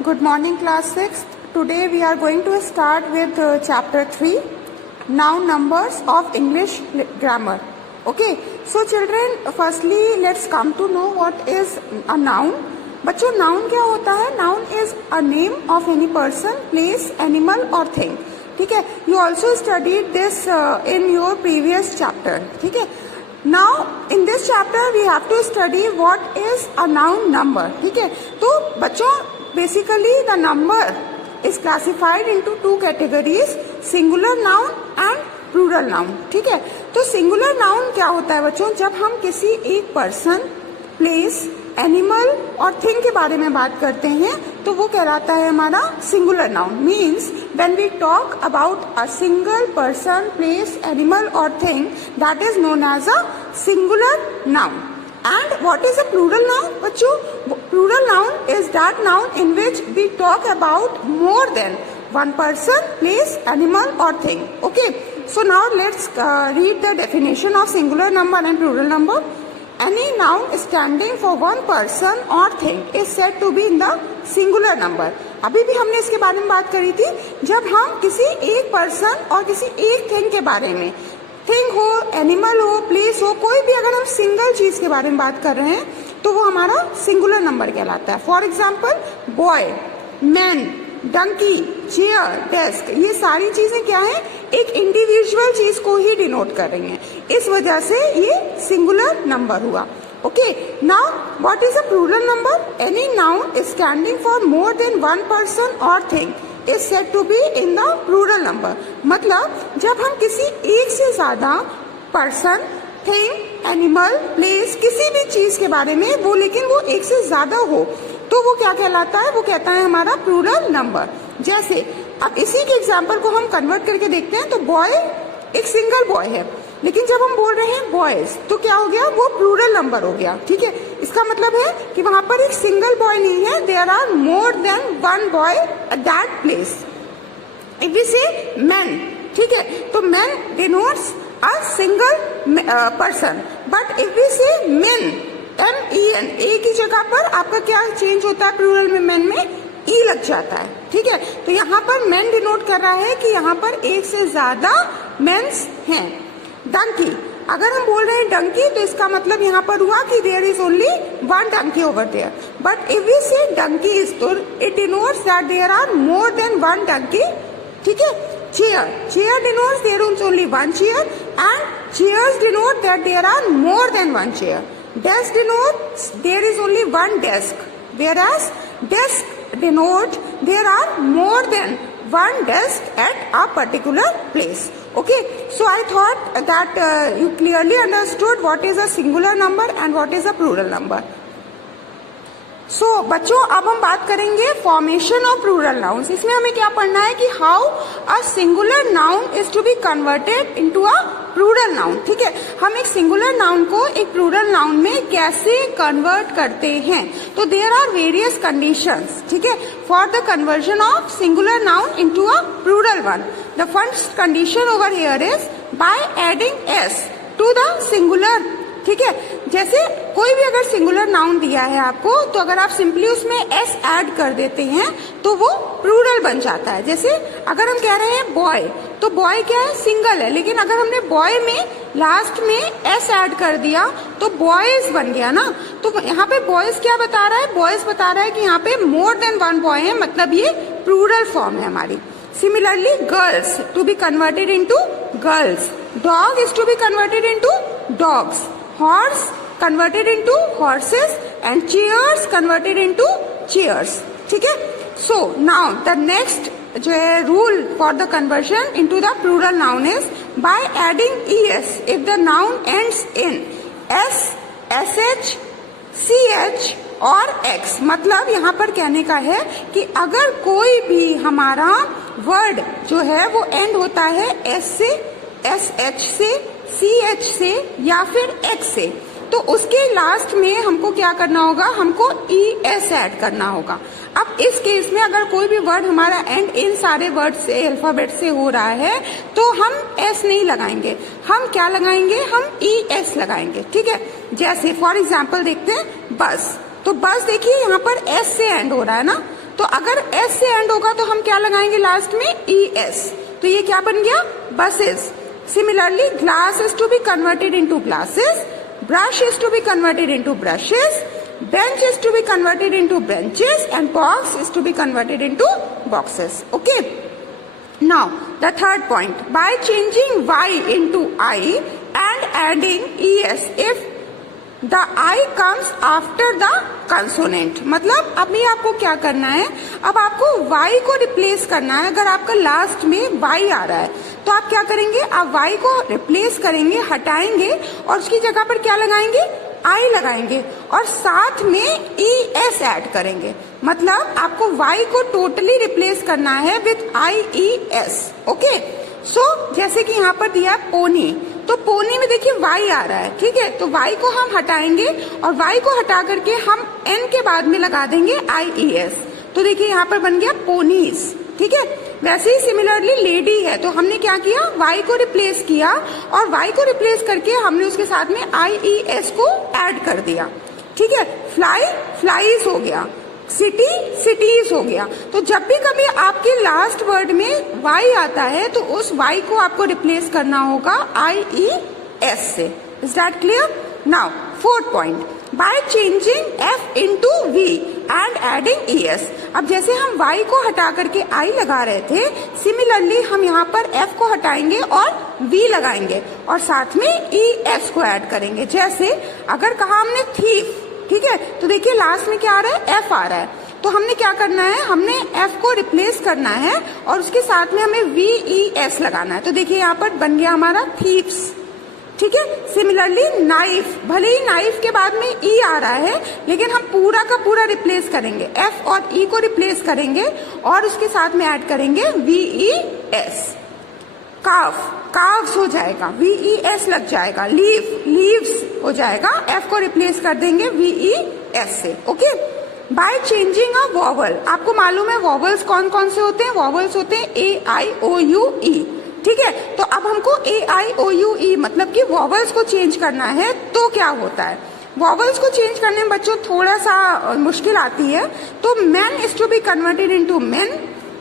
Good morning, class 6th. Today we are going to start with chapter 3, noun numbers of English grammar. Okay, so children, firstly let's come to know what is a noun. बच्चों, noun क्या होता है? Noun is a name of any person, place, animal or thing. ठीक है, you also studied this in your previous chapter. ठीक है, now in this chapter we have to study what is a noun number. ठीक है, तो बच्चों basically the number is classified into two categories, singular noun and plural noun. ठीक है, तो singular noun क्या होता है बच्चों? जब हम किसी एक पर्सन, प्लेस, एनिमल और थिंग के बारे में बात करते हैं तो वो कहलाता है हमारा singular noun. Means when we talk about a single person, place, animal और thing, that is known as a singular noun. And what is a plural noun? बच्चों, plural noun is that noun in which we talk about more than one person, place, animal or thing. Okay, so now let's read the definition of singular number and plural number. Any noun standing for one person or thing is said to be in the singular number. अभी भी हमने इसके बारे में बात करी थी, जब हम किसी एक पर्सन और किसी एक थिंग के बारे में, थिंग हो, एनिमल हो, प्लेस हो, कोई भी अगर हम सिंगल चीज के बारे में बात कर रहे हैं तो वो हमारा सिंगुलर नंबर कहलाता है. For example, boy, man, donkey, chair, desk, ये सारी चीजें क्या है? एक इंडिविजुअल चीज को ही डिनोट कर रही हैं. इस वजह से ये सिंगुलर नंबर हुआ. Okay, now what is a plural number? Any noun standing for more than one person और thing is said to be in the plural number. मतलब जब हम किसी एक से ज्यादा पर्सन, थिंग, एनिमल, प्लेस, किसी भी चीज के बारे में वो, लेकिन वो एक से ज्यादा हो तो वो क्या कहलाता है? वो कहता है हमारा प्लूरल नंबर. जैसे अब इसी के एग्जाम्पल को हम कन्वर्ट करके देखते हैं तो बॉय एक सिंगल बॉय है, लेकिन जब हम बोल रहे हैं बॉयज तो क्या हो गया? वो प्लूरल नंबर हो गया. ठीक है, इसका मतलब है कि वहां पर एक सिंगल बॉय नहीं है, there are more than one boy at that place. If we say man, ठीक है, तो man denotes a single person. But if we say men, MEN, A की जगह पर आपका क्या चेंज होता है? प्लूरल में मैन में ई लग जाता है. ठीक है, तो यहाँ पर मैन डिनोट कर रहा है कि यहाँ पर एक से ज्यादा मेंस हैं. डंकी, अगर हम बोल रहे हैं डंकी तो इसका मतलब यहाँ पर हुआ कि there is only one donkey over there. But if we say donkeys, तो it denotes that there are more than one donkey. ठीक है, chair, chair denotes there is only one chair and chairs denote that there are more than one chair. Desk denotes there is only one desk, whereas desk denote there are more than one desk at a particular place. Okay, so I thought that you clearly understood what is a singular number and what is a plural number. सो बच्चों, अब हम बात करेंगे formation of plural nouns. इसमें हमें क्या पढ़ना है कि how a singular noun is to be converted into a plural noun. ठीक है, हम एक सिंगुलर नाउन को एक प्लूरल नाउन में कैसे कन्वर्ट करते हैं. तो देयर आर वेरियस कंडीशंस. ठीक है, for the conversion of singular noun into a plural one. The first condition over here is by adding S to the singular. ठीक है, जैसे कोई भी अगर सिंगुलर नाउन दिया है आपको, तो अगर आप सिंपली उसमें एस ऐड कर देते हैं तो वो प्लूरल बन जाता है. जैसे अगर हम कह रहे हैं बॉय, तो बॉय क्या है? सिंगल है, लेकिन अगर हमने बॉय में लास्ट में एस ऐड कर दिया तो बॉयज बन गया ना. तो यहाँ पे बॉयज क्या बता रहा है? बॉयज बता रहा है कि यहाँ पे मोर देन वन बॉय है, मतलब ये प्लूरल फॉर्म है हमारी. Similarly girls to be converted into girls, dog is to be converted into dogs, horse converted into horses and chairs converted into chairs. ठीक है, so now the next जो है rule for the conversion into the plural noun is by adding es if the noun ends in s, sh, ch और x. मतलब यहाँ पर कहने का है कि अगर कोई भी हमारा वर्ड जो है वो एंड होता है s से, sh से, ch से या फिर x से, तो उसके लास्ट में हमको क्या करना होगा? हमको es ऐड करना होगा. अब इस केस में अगर कोई भी वर्ड हमारा एंड इन सारे वर्ड से, अल्फाबेट से हो रहा है तो हम s नहीं लगाएंगे, हम क्या लगाएंगे? हम es लगाएंगे. ठीक है, जैसे फॉर एग्जाम्पल देखते हैं बस. तो बस देखिए यहाँ पर एस से एंड हो रहा है ना, तो अगर एस से एंड होगा तो हम क्या लगाएंगे लास्ट में, ई एस, तो ये क्या बन गया, buses. Similarly glass is to be converted into glasses, brush is to be converted into brushes, bench is to be converted into benches, and box is to be converted into boxes. Okay. Now the third point, by changing y into I and adding es, if the I comes after the consonant, मतलब अभी आपको क्या करना है, अब आपको y को replace करना है। अगर आपका लास्ट में y आ रहा है तो आप क्या करेंगे, आप y को रिप्लेस करेंगे, हटाएंगे और उसकी जगह पर क्या लगाएंगे, I लगाएंगे और साथ में es ऐड करेंगे। मतलब आपको y को टोटली रिप्लेस करना है विथ IES। ओके, सो जैसे कि यहाँ पर दिया पोनी, तो पोनी में देखिए y आ रहा है, ठीक है, तो y को हम हटाएंगे और y को हटा करके हम n के बाद में लगा देंगे IES, तो देखिए यहाँ पर बन गया पोनीज। ठीक है, वैसे ही सिमिलरली लेडी है तो हमने क्या किया, y को रिप्लेस किया और y को रिप्लेस करके हमने उसके साथ में IES को ऐड कर दिया। ठीक है, फ्लाई फ्लाईज हो गया, सिटी सिटीज हो गया। तो जब भी कभी आपके लास्ट वर्ड में y आता है तो उस y को आपको रिप्लेस करना होगा IES से। Is that clear? Now fourth point, by changing f into v and adding es। अब जैसे हम y को हटा करके I लगा रहे थे, सिमिलरली हम यहाँ पर f को हटाएंगे और v लगाएंगे और साथ में es को ऐड करेंगे। जैसे अगर कहा हमने थीफ, ठीक है, तो देखिए लास्ट में क्या आ रहा है, f आ रहा है, तो हमने क्या करना है, हमने f को रिप्लेस करना है और उसके साथ में हमें VES लगाना है। तो देखिए यहाँ पर बन गया हमारा थीप्स। ठीक है, सिमिलरली नाइफ, भले ही नाइफ के बाद में ई आ रहा है लेकिन हम पूरा का पूरा रिप्लेस करेंगे, एफ और ई को रिप्लेस करेंगे और उसके साथ में ऐड करेंगे VES। काफ, काव्स हो जाएगा, VES लग जाएगा। लीफ, लीव्स हो जाएगा, एफ को रिप्लेस कर देंगे VES से। Okay, by changing a vowel, आपको मालूम है वॉवल्स कौन कौन से होते हैं, वॉवल्स होते हैं AIOUE। ठीक है, तो अब हमको AIOUE मतलब कि वॉवल्स को चेंज करना है तो क्या होता है, वॉवल्स को चेंज करने में बच्चों थोड़ा सा मुश्किल आती है। तो man is to be converted into men,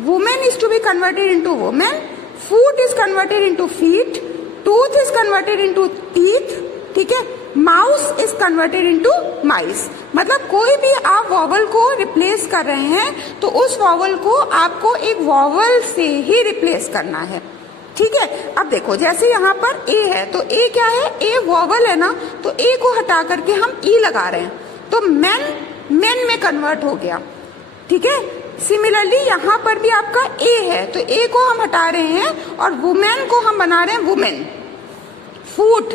woman is to be converted into women, foot is converted into feet, tooth is converted into teeth. ठीक है, mouse is converted into mice. मतलब कोई भी आप वॉवल को रिप्लेस कर रहे हैं तो उस वॉवल को आपको एक वॉवल से ही रिप्लेस करना है। ठीक है, अब देखो जैसे यहाँ पर ए है तो ए क्या है, ए वॉवल है ना, तो ए को हटा करके हम ई लगा रहे हैं तो मैन मेन में कन्वर्ट हो गया। ठीक है, सिमिलरली यहाँ पर भी आपका ए है तो ए को हम हटा रहे हैं और वुमेन को हम बना रहे हैं वुमेन। फूट,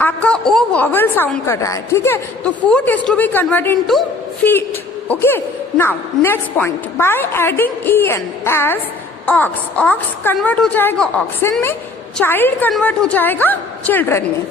आपका ओ वॉवल साउंड कर रहा है। ठीक है, तो foot is to be converted into feet. Okay, now next point, by adding en as ox, ox convert हो जाएगा ऑक्सन में, चाइल्ड कन्वर्ट हो जाएगा चिल्ड्रन में।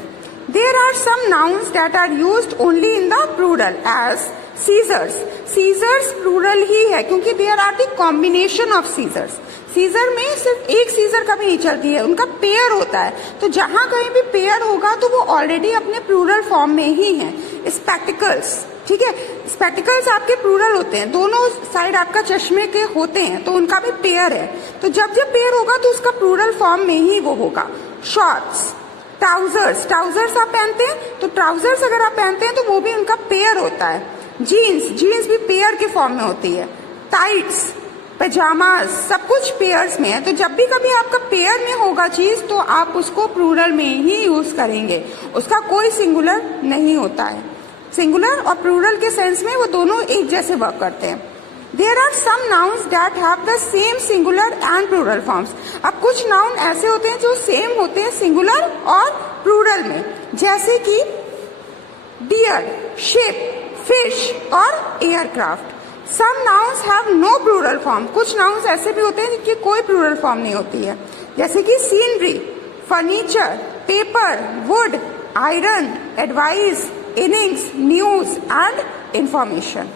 There are some nouns that are used only in the plural as scissors, scissors plural ही है क्योंकि there are the combination of scissors. Scissor में सिर्फ एक सीजर कभी नहीं चलती है, उनका पेयर होता है, तो जहां कहीं भी पेयर होगा तो वो ऑलरेडी अपने प्लूरल फॉर्म में ही है। स्पेक्टिकल्स, ठीक है, स्पेक्टिकल्स आपके प्लूरल होते हैं, दोनों साइड आपका चश्मे के होते हैं तो उनका भी पेयर है, तो जब जब पेयर होगा तो उसका प्लूरल फॉर्म में ही वो होगा। शॉर्ट्स, ट्राउजर्स, ट्राउजर्स आप पहनते हैं तो ट्राउजर्स अगर आप पहनते हैं तो वो भी उनका पेयर होता है। जीन्स, जीन्स भी पेयर के फॉर्म में होती है। टाइट्स, पैजामाज, सब कुछ पेयर्स में है, तो जब भी कभी आपका पेयर में होगा चीज तो आप उसको प्लूरल में ही यूज करेंगे, उसका कोई सिंगुलर नहीं होता है। सिंगुलर और प्लूरल के सेंस में वो दोनों एक जैसे वर्क करते हैं। There are some nouns that have the same singular and plural forms. अब कुछ नाउन ऐसे होते हैं जो सेम होते हैं सिंगुलर और प्लूरल में, जैसे कि डियर, शिप, फिश और aircraft. Some nouns have no plural form, कुछ नाउन्स ऐसे भी होते हैं जिनकी कोई प्लूरल फॉर्म नहीं होती है, जैसे कि scenery, furniture, paper, would, iron, advice, innings, news and information.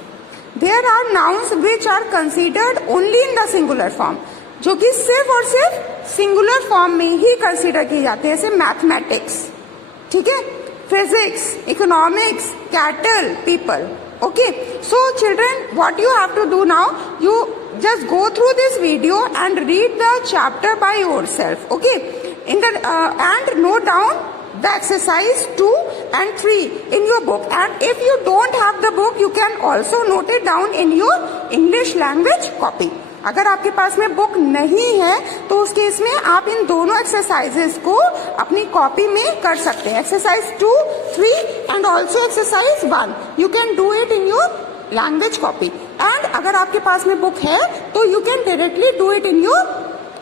There are nouns which are considered only in the singular form, जो कि सिर्फ और सिर्फ सिंगुलर फॉर्म में ही कंसीडर किए जाते हैं, जैसे मैथमेटिक्स, ठीक है, physics, economics, cattle, people. Okay, so children, what you have to do now, you just go through this video and read the chapter by yourself. Okay, and note down the exercise 2 and 3 in your book. And if you don't have the book, you can also note it down in your English language copy. अगर आपके पास में book नहीं है तो उस case में आप इन दोनों एक्सरसाइजेस को अपनी कॉपी में कर सकते हैं. Exercise 2, 3 and also exercise 1. You can do it in your language copy. And अगर आपके पास में बुक है तो you can directly do it in your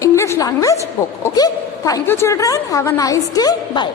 English language book. Okay, thank you children, have a nice day, bye.